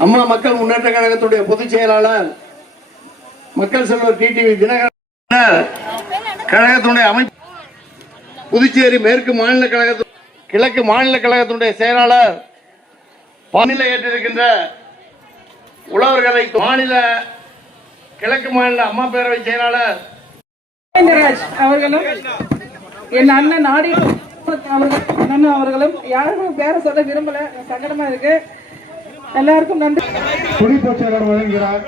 அம்மா மக்கள் முன்னேற்ற கழகத்துடைய பொதுச் செயலாளர் மக்கள் செல்வர் டிடிவி தினகரன் கழகத்தினுடைய அமைப்பு, புதுச்சேரி மேற்கு மாநில கழக கிழக்கு மாநில கழகத்தினுடைய செயலாளர், மாநில ஏற்றிருக்கின்ற உழவர்களை மாநில கிழக்கு மாநில அம்மா பேரவை செயலாளர் அவர்களும் என் அண்ணன் நாடி அவர்களும் யாருக்கும் பேர சொல்ல விரும்பல, சங்கடமா இருக்கு. எல்லாருக்கும் நன்றி. துணை பொதுச் செயலாளர் வழங்குகிறார்.